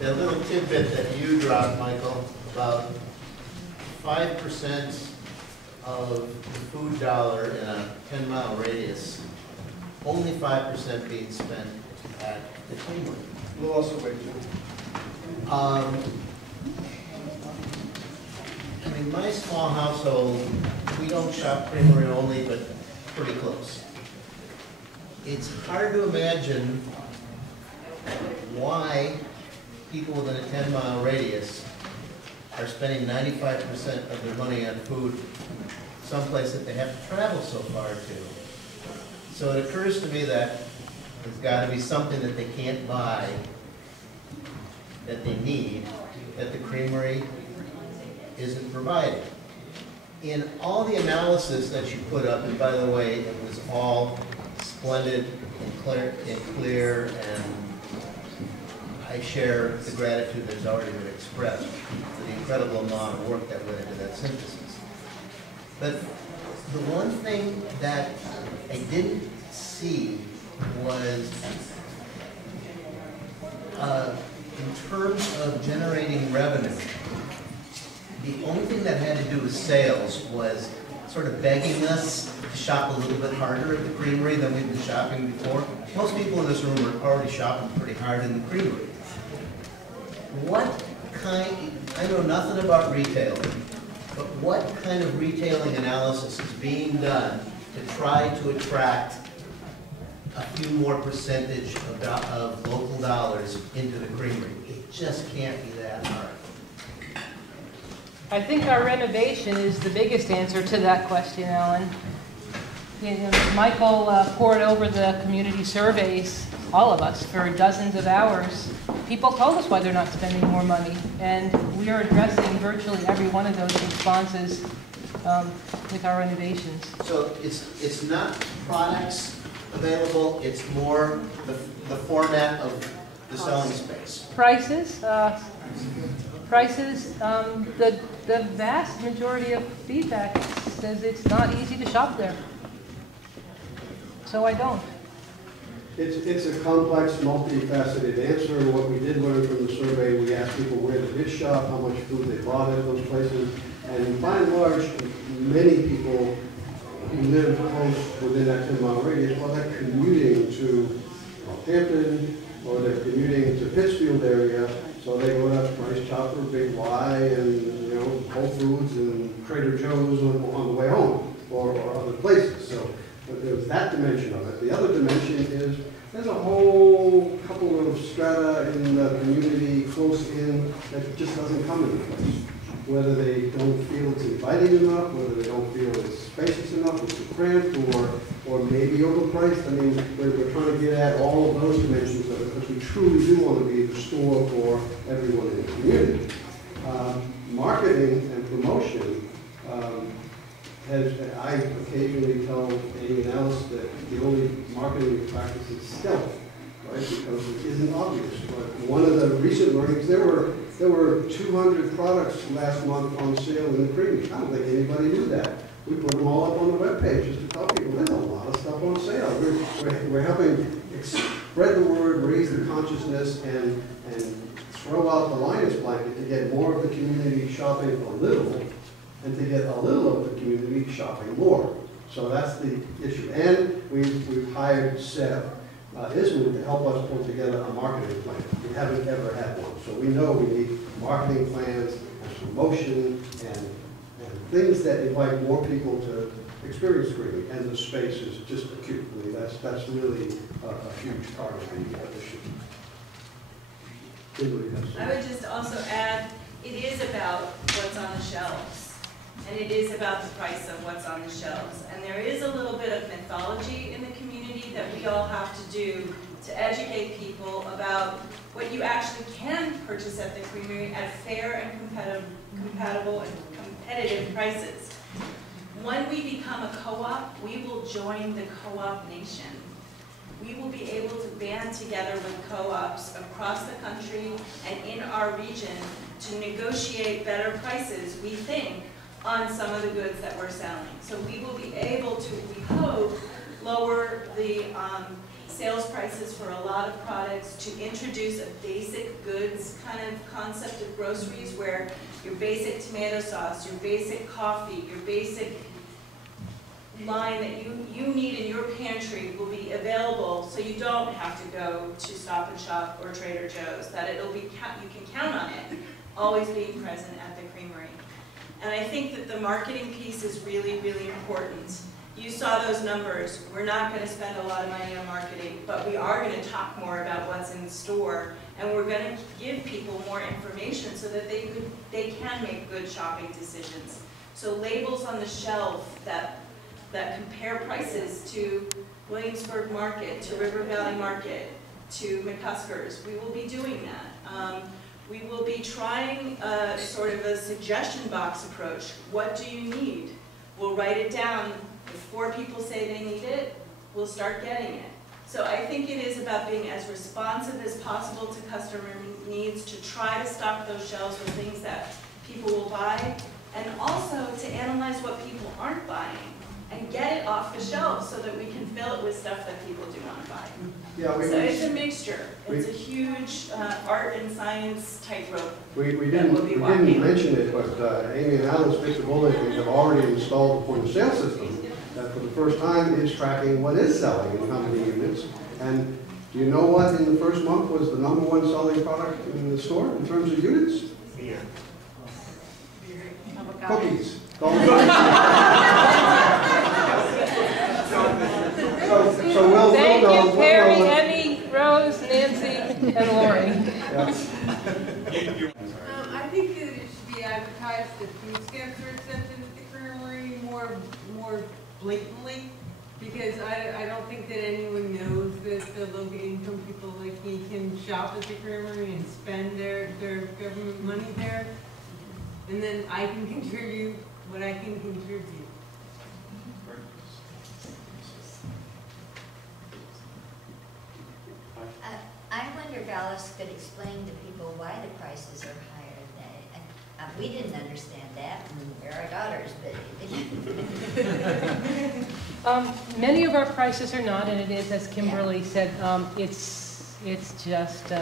that little tidbit that you dropped, Michael, about 5% of the food dollar in a 10-mile radius, only 5% being spent at the Creamery. We'll also wait too. I mean, my small household, we don't shop Creamery only, but pretty close. It's hard to imagine why people within a 10-mile radius are spending 95% of their money on food someplace that they have to travel so far to. So it occurs to me that there's got to be something that they can't buy that they need that the Creamery isn't providing. In all the analysis that you put up, and by the way, it was all splendid and clear, and I share the gratitude that's already been expressed for the incredible amount of work that went into that synthesis. But the one thing that I didn't see was in terms of generating revenue, the only thing that had to do with sales was sort of begging us to shop a little bit harder at the Creamery than we've been shopping before. Most people in this room are already shopping pretty hard in the Creamery. I know nothing about retailing, but what kind of retailing analysis is being done to try to attract a few more percentage of local dollars into the Creamery? It just can't be that hard. I think our renovation is the biggest answer to that question, Alan. You know, Michael poured over the community surveys, all of us, for dozens of hours. People told us why they're not spending more money, and we are addressing virtually every one of those responses with our renovations. So it's not products available, it's more the format of the selling space. Prices, the vast majority of feedback says it's not easy to shop there. So I don't. It's a complex, multifaceted answer. What we did learn from the survey, we asked people where they did shop, how much food they bought at those places, and by and large, many people who live close within that 10-mile radius, well, they're commuting to Northampton, or they're commuting to Pittsfield area, so they go to Price Chopper, Big Y, and Whole Foods and Trader Joe's on the way home, or other places. So there's that dimension of it. The other dimension is there's a whole couple of strata in the community close in that just doesn't come into place. Whether they don't feel it's inviting enough, whether they don't feel it's spacious enough, it's too cramped, or maybe overpriced. I mean, we're trying to get at all of those dimensions of it because we truly do want to be the store for everyone in the community. Marketing and promotion I occasionally tell anyone else that the only marketing practice is stealth, right? Because it isn't obvious. But one of the recent learnings, there were 200 products last month on sale in the Creamery. I don't think anybody knew that. We put them all up on the webpage just to tell people there's a lot of stuff on sale. We're helping spread the word, raise the consciousness, and throw out the lion's blanket to get more of the community shopping a little, and to get a little of the community shopping more. So that's the issue. And we've hired Seb Isman to help us put together a marketing plan. We haven't ever had one. So we know we need marketing plans and promotion and things that invite more people to experience Creamery. And the space is just acute. I mean, that's really a huge part of the issue. I would just also add, it is about what's on the shelves. And it is about the price of what's on the shelves. And there is a little bit of mythology in the community that we all have to do to educate people about what you actually can purchase at the Creamery at fair and compatible and competitive prices. When we become a co-op, we will join the co-op nation. We will be able to band together with co-ops across the country and in our region to negotiate better prices, we think, on some of the goods that we're selling. So we will be able to, we hope, lower the sales prices for a lot of products, to introduce a basic goods kind of concept of groceries where your basic tomato sauce, your basic coffee, your basic line that you need in your pantry will be available, so you don't have to go to Stop and Shop or Trader Joe's, that it'll be, you can count on it always being present at the creamery. And I think that the marketing piece is really, really important. You saw those numbers. We're not going to spend a lot of money on marketing, but we are going to talk more about what's in store, and we're going to give people more information so that they can make good shopping decisions. So labels on the shelf that compare prices to Williamsburg Market, to River Valley Market, to McCusker's. We will be doing that. We will be trying sort of a suggestion box approach. What do you need? We'll write it down. If 4 people say they need it, we'll start getting it. So I think it is about being as responsive as possible to customer needs, to try to stock those shelves with things that people will buy, and also to analyze what people aren't buying and get it off the shelves so that we can fill it with stuff that people do want to buy. Yeah, So it's a mixture. It's a huge art and science tightrope. We didn't mention it, but Amy and Alan's Victor Bullock have already installed a point of sale system that for the first time is tracking what is selling in how many units. And do you know what in the first month was the #1 selling product in the store in terms of units? Beer. Cookies. So we'll Thank know. you, Perry, Emmy, Rose, Nancy, and Lori. I think that it should be advertised that food stamps are accepted at the creamery more blatantly, because I don't think that anyone knows that the low income people like me can shop at the creamery and spend their government money there, and then I can contribute what I can contribute. I wonder if Alice could explain to people why the prices are higher than, we didn't understand that, and we're our daughters, but. Many of our prices are not, and it is, as Kimberly said, it's just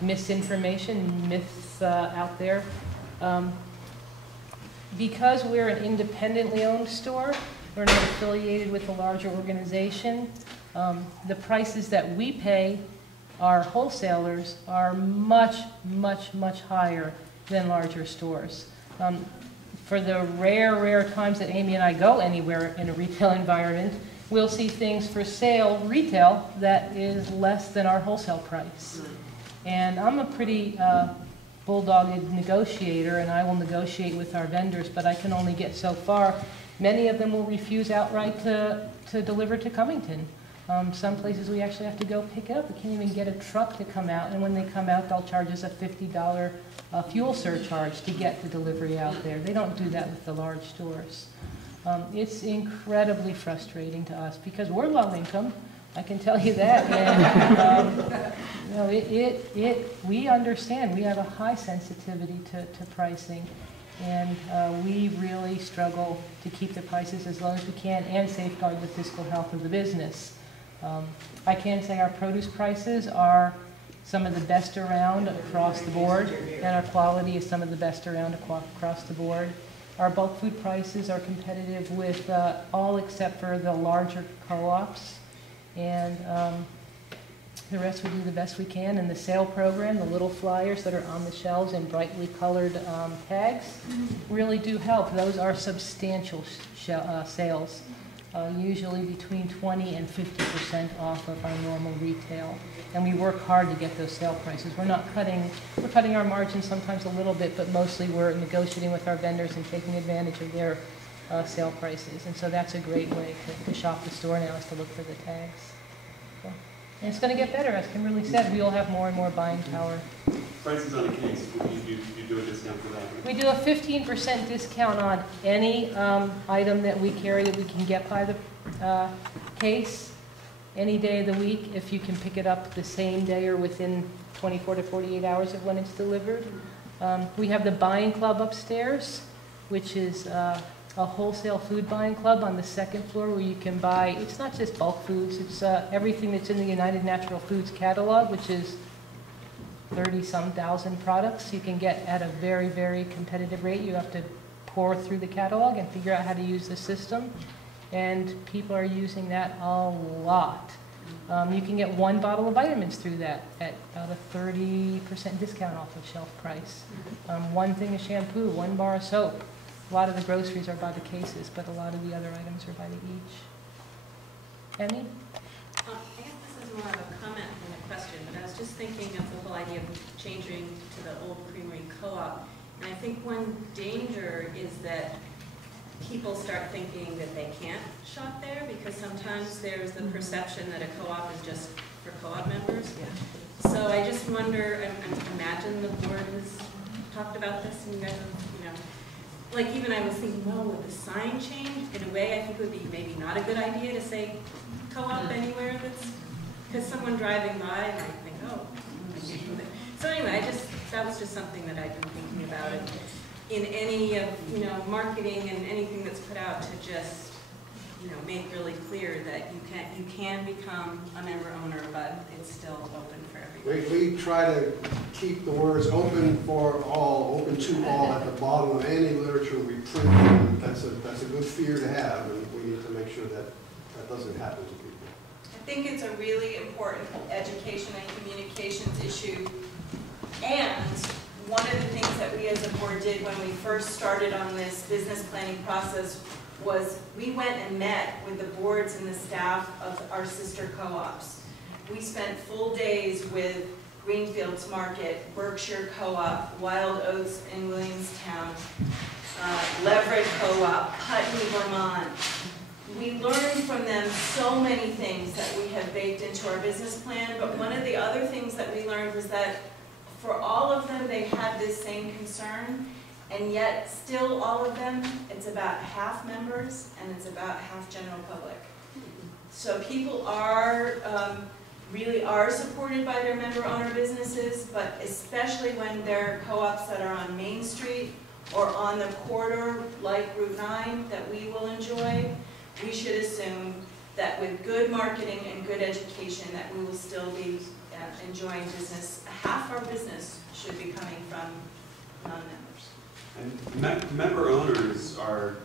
misinformation, myths out there. Because we're an independently owned store, we're not affiliated with a larger organization, the prices that we pay our wholesalers are much, much, much higher than larger stores. For the rare times that Amy and I go anywhere in a retail environment, we'll see things for sale, retail, that is less than our wholesale price. And I'm a pretty bulldogged negotiator, and I will negotiate with our vendors, but I can only get so far. Many of them will refuse outright to deliver to Cummington. Some places we actually have to go pick it up. We can't even get a truck to come out, and when they come out, they'll charge us a $50 fuel surcharge to get the delivery out there. They don't do that with the large stores. It's incredibly frustrating to us because we're low income, I can tell you that. And, we understand. We have a high sensitivity to pricing, and we really struggle to keep the prices as low as we can and safeguard the fiscal health of the business. I can say our produce prices are some of the best around across the board, and our quality is some of the best around across the board. Our bulk food prices are competitive with all except for the larger co-ops, and the rest we do the best we can. And the sale program, the little flyers that are on the shelves in brightly colored tags, really do help. Those are substantial sales. Usually between 20 and 50% off of our normal retail. And we work hard to get those sale prices. We're cutting our margins sometimes a little bit, but mostly we're negotiating with our vendors and taking advantage of their sale prices. And so that's a great way to shop the store now, is to look for the tags. So, and it's going to get better, as Kimberly said. We will have more and more buying power. Prices on a case, you do a discount for that? We do a 15% discount on any item that we carry that we can get by the case any day of the week, if you can pick it up the same day or within 24 to 48 hours of when it's delivered. We have the buying club upstairs, which is a wholesale food buying club on the second floor where you can buy, it's not just bulk foods, it's everything that's in the United Natural Foods catalog, which is 30-some thousand products you can get at a very, very competitive rate. You have to pour through the catalog and figure out how to use the system. And people are using that a lot. You can get 1 bottle of vitamins through that at about a 30% discount off of shelf price. 1 thing of shampoo, 1 bar of soap. A lot of the groceries are by the cases, but a lot of the other items are by the each. Emmy? I guess this is more of a comment than a question, but I was just thinking of the whole idea of changing to the Old Creamery Co-op. And I think one danger is that people start thinking that they can't shop there because sometimes there's the perception that a co-op is just for co-op members. Yeah. So I just wonder, I imagine the board has talked about this and you guys have, like even I was thinking, well, would the sign change? In a way, I think it would be maybe not a good idea to say co-op anywhere that's, because someone driving by might think, oh, so anyway, that was just something that I've been thinking about. And in any of, marketing and anything that's put out to just, make really clear that you can become a member owner, but it's still open for everyone. We try to keep the words open for all, open to all at the bottom of any literature we print. And that's a good fear to have, and we need to make sure that that doesn't happen to people. I think it's a really important education and communications issue. And one of the things that we as a board did when we first started on this business planning process was we went and met with the boards and the staff of our sister co-ops. We spent full days with Greenfields Market, Berkshire Co-op, Wild Oats in Williamstown, Leverett Co-op, Putney, Vermont. We learned from them so many things that we have baked into our business plan, but one of the other things that we learned was that for all of them, they had this same concern, and yet still all of them, it's about half members and it's about half general public. So people are, really are supported by their member-owner businesses, but especially when they're co-ops that are on Main Street or on the corridor like Route 9 that we will enjoy, we should assume that with good marketing and good education that we will still be enjoying business. Half our business should be coming from non-members. And member owners are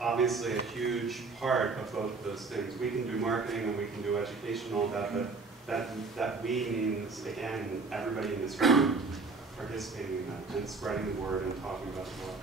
obviously a huge part of both of those things. We can do marketing and we can do education and all that, but that we means, again, everybody in this room participating in that and spreading the word and talking about the book.